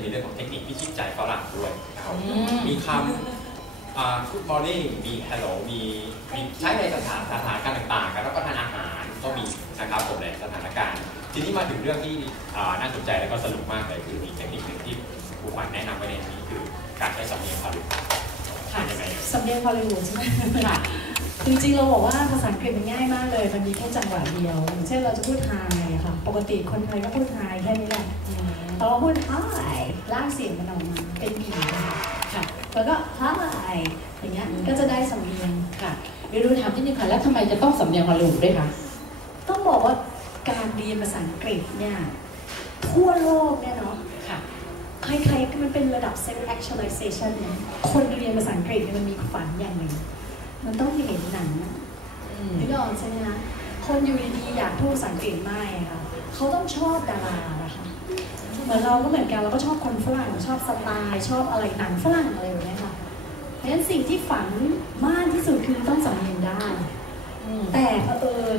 จะมีเรื่องของเทคนิคพิชิตใจฝรั่งด้วยนะครับอืมมีคำอ่า good morning มี hello มีมีใช้ในสถานสถานการณ์ต่างๆการรับประทานอาหารก็มีนะครับผมในสถานการณ์ ทีนี้มาถึงเรื่องที่อ่าน่าสนใจแล้วก็สนุกมากเลยคือมีเทคนิคหนึ่งที่ครูขวัญแนะนำไว้ในนี้คือการใช้สำเนียงฮอลลีวูดเป็นยังไงเอ่ยสำเนียงฮอลลีวูดใช่ไหมค่ะคือ จริงๆ เราบอกว่าภาษาอังกฤษมันง่ายมากเลย มันมีแค่จังหวะเดียวอย่างเช่นเราจะพูด hi อะค่ะ ปกติคนไทยก็พูด hi แค่นี้แหละพอเราพูด hi ลากเสียงมันออกมาเป็นผีอะค่ะค่ะ แล้วก็ hi อย่างเงี้ย ก็จะได้สำเนียงค่ะเดี๋ยวดูถามที่นึงค่ะ แล้วทำไมจะต้องสำเนียงฮอลลีวูดด้วยคะ ต้องบอกว่าการเรียนภาษาอังกฤษเนี่ยทั่วโลกเนี่ยเนาะค่ะใครๆก็มันเป็นระดับ self actualization เนี่ยคนเรียนภาษาอังกฤษเนี่ยมันมีฝันอย่างหนึ่ง มันต้องเห็นหนังอืมนึกออกใช่ไหมคะคนอยู่ดีๆอยากพูดภาษาอังกฤษไม่อะค่ะ เขาต้องชอบดาราอะค่ะเหมือนเราก็เหมือนกันเราก็ชอบคนฝรั่งชอบสไตล์ชอบอะไรหนังฝรั่งอะไรแบบเนี้ยค่ะเพราะฉะนั้นสิ่งที่ฝันมากที่สุดคือต้องสำเนียงได้อืมแต่เผอิญ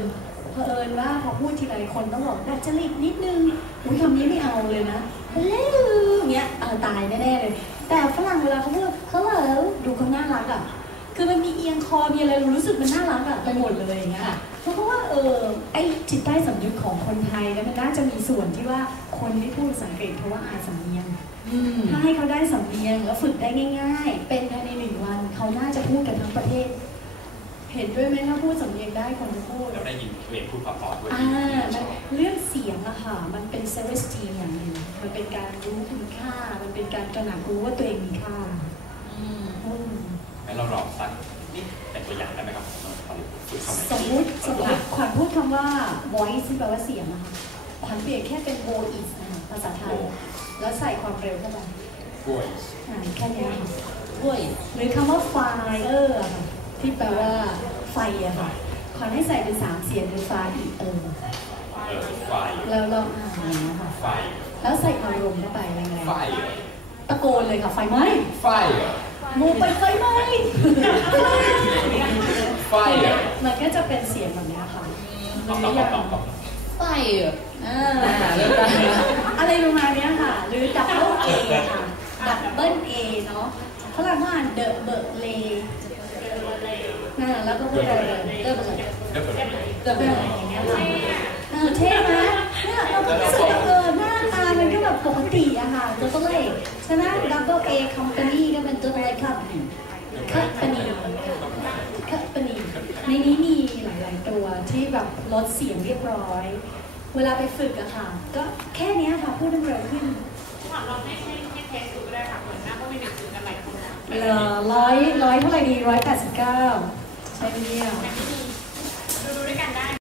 เผอิญว่าพอพูดทีไรคนต้องบอกดัดจริตนิดนึงอุ้ยคำนี้ไม่เอาเลยนะเฮ้อย่างเงี้ยเออตายแน่ๆเลย แต่ฝรั่งเวลาเขาพูดเขาเลยดูเขาน่ารักอะ คือมันมีเอียงคอมีอะไรรู้สึกมันน่ารักอะไปหมดเลยอย่างเงี้ยค่ะเพราะว่าเออไอจิตใต้สำนึกของคนไทยเนี่ยมันน่าจะมีส่วนที่ว่าคนไม่พูดภาษาอังกฤษเพราะว่าอายสำเนียงอืมถ้าให้เขาได้สำเนียงแล้วฝึกได้ง่าย ๆ เป็นภายในหนึ่งวันเขาน่าจะพูดกันทั้งประเทศ เห็นด้วยไหมถ้าพูดสำเนียงได้คนจะพูดแล้วได้ยินตัวเองพูดเพราะๆด้วยอ่าที่ชมันอบเรื่องเสียงอะค่ะมันเป็นเซ l ล์สตีมอย่างหนึ่งมันเป็นการรู้คุณค่า มันเป็นการตระหนักรู้ว่าตัวเองมีค่าอืมอืม งั้นเราลองสักนิดเป็นตัวอย่างได้ไหมครับฮอลลีวูดฝึกคำไหนสมมุติสมมติขวัญพูดคำว่า voice ที่แปลว่าเสียงอะค่ะขวัญเปลี่ยนแค่เป็น voice นะคะภาษาไทยแล้วใส่ความเร็วเข้าไปกล้วยอ่าแค่เนี้ยค่ะด้วยหรือคำว่า fire อะค่ะที่แปลว่าไฟอะค่ะขวัญให้ใส่เป็นสามเสียงคือฟ้าอีเออเออไฟแล้วเราอ่านอย่างเงี้ยค่ะไฟแล้วใส่อารมณ์เข้าไปแรงไฟๆตะโกนเลยค่ะไฟไหม้ไฟ งูไปไฟไหม้ไฟมันก็จะเป็นเสียงแบบเนี้ยค่ะตอบตอบตอบตอบตอบไฟอะอ่าเริ่มได้แล้วอะไรประมาณเนี้ยค่ะ หรือดับเบิลเอค่ะดับเบิลเอเนาะฝรั่งเขาอ่านเดอะเบิร์เลอ่าแล้วก็พูดอะไรเดอะเบิร์เดี๋ยวเปิดเลยเดอะเบิร์อย่างเงี้ยค่ะเออเท่ไหมเนี่ยเราก็รู้สึกว่าเออหน้าตามันก็แบบปกติอะค่ะตัวก็เลยใช่ไหมดับเบิลเอคอมพานีก็เป็นตัวอะไรครับคัปนีคัปนีในนี้มีหลาย ๆ ตัวที่แบบลดเสียงเรียบร้อย เวลาไปฝึกอะค่ะ ก็แค่เนี้ยค่ะ พูดได้เร็วขึ้นขวัญลองให้ให้ให้เทสดูก็ได้ค่ะเหมือนหน้าก็ไม่หนักถึงกันหลายคนนะเออร้อยร้อยเท่าไหร่ดีร้อยแปดสิบเก้าใช่ไหมเนี่ยแต่ที่มีดูดูด้วยกันได้